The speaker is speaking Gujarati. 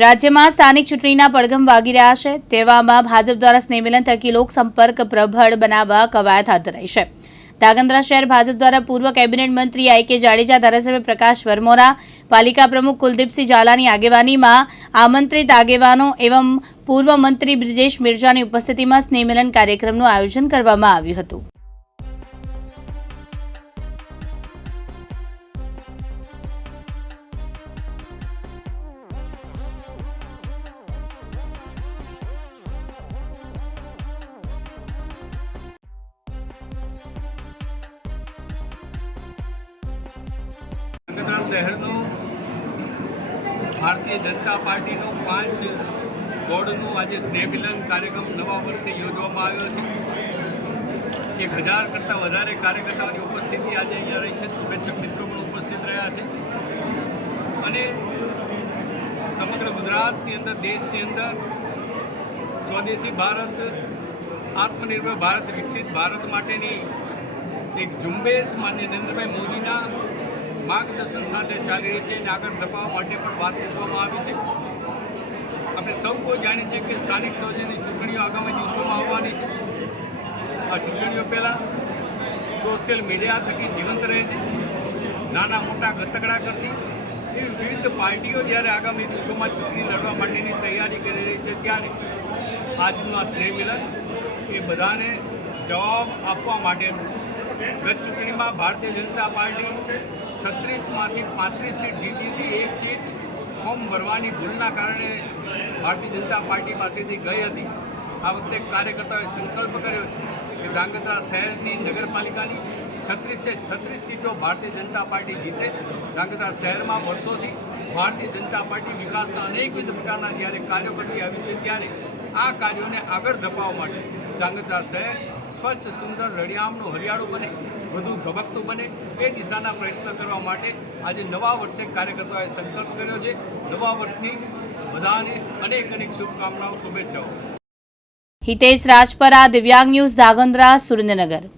રાજ્યમાં સ્થાનિક ચૂંટણીના પડઘમ વાગી રહ્યા છે, તેવામાં ભાજપ દ્વારા સ્નેહમિલન થકી લોકસંપર્ક પ્રબળ બનાવવા કવાયત હાથ ધરાઈ છે। ધાંગધ્રા શહેર ભાજપ દ્વારા પૂર્વ કેબિનેટ મંત્રી આઈ.કે. જાડેજા, ધારાસભ્ય પ્રકાશ વરમોરા, પાલિકા પ્રમુખ કુલદીપસિંહ ઝાલાની આગેવાનીમાં આમંત્રિત આગેવાનો એવં પૂર્વ મંત્રી બ્રિજેશ મિર્જાની ઉપસ્થિતિમાં સ્નેહમિલન કાર્યક્રમનું આયોજન કરવામાં આવ્યું હતું। ધાંગધ્રા શહેરનો ભારતીય જનતા પાર્ટીનો 5 વોર્ડનું આજે સ્નેહમિલન કાર્યક્રમ નવા વર્ષે યોજવામાં આવ્યો છે। 1000 કરતાં વધારે કાર્યકર્તાઓની ઉપસ્થિતિ આજે અહીંયા રહી છે। શુભેચ્છક મિત્રો પણ ઉપસ્થિત રહ્યા છે અને સમગ્ર ગુજરાતની અંદર, દેશની અંદર સ્વદેશી ભારત, આત્મનિર્ભર ભારત, વિકસિત ભારત માટેની એક ઝુંબેશ માનનીય નરેન્દ્રભાઈ મોદીના માર્ગદર્શન સાથે ચાલી રહી છે અને આગળ ધપાવવા માટે પણ વાત મૂકવામાં આવી છે। આપણે સૌ કોઈ જાણીએ છીએ કે સ્થાનિક સ્વરાજ્યની ચૂંટણીઓ આગામી દિવસોમાં આવવાની છે। આ ચૂંટણીઓ પહેલાં સોશિયલ મીડિયા થકી જીવંત રહે છે, નાના મોટા ગતકડા કરતી એવી વિવિધ પાર્ટીઓ જ્યારે આગામી દિવસોમાં ચૂંટણી લડવા માટેની તૈયારી કરી રહી છે, ત્યારે આજનું આ સ્નેહમિલન એ બધાને જવાબ આપવા માટેનું છે। ગત ચૂંટણીમાં ભારતીય જનતા પાર્ટી 36માંથી 35 સીટ જીતી હતી। 1 સીટ ફોર્મ ભરવાની ભૂલના કારણે ભારતીય જનતા પાર્ટી પાસેથી ગઈ હતી। આ વખતે કાર્યકર્તાઓએ સંકલ્પ કર્યો છે કે ધાંગધ્રા શહેરની નગરપાલિકાની 36 સીટો ભારતીય જનતા પાર્ટી જીતે। ધાંગધ્રા શહેરમાં વર્ષોથી ભારતીય જનતા પાર્ટી વિકાસના અનેકવિધ પ્રકારના જ્યારે કાર્યો કરતી આવી છે, ત્યારે આ કાર્યોને આગળ ધપાવવા માટે ધાંગધ્રા શહેર સ્વચ્છ, સુંદર, રળિયામણું, હરિયાળું બને, વધુ ધબકતું બને એ દિશાના પ્રયત્ન કરવા માટે આજે નવા વર્ષે કાર્યકર્તાઓએ સંકલ્પ કર્યો છે। નવા વર્ષની બધાને અનેક શુભકામનાઓ, શુભેચ્છાઓ। હિતેશ રાજપરા, દિવ્યાંગ ન્યૂઝ, ધાંગધ્રા, સુરેન્દ્રનગર।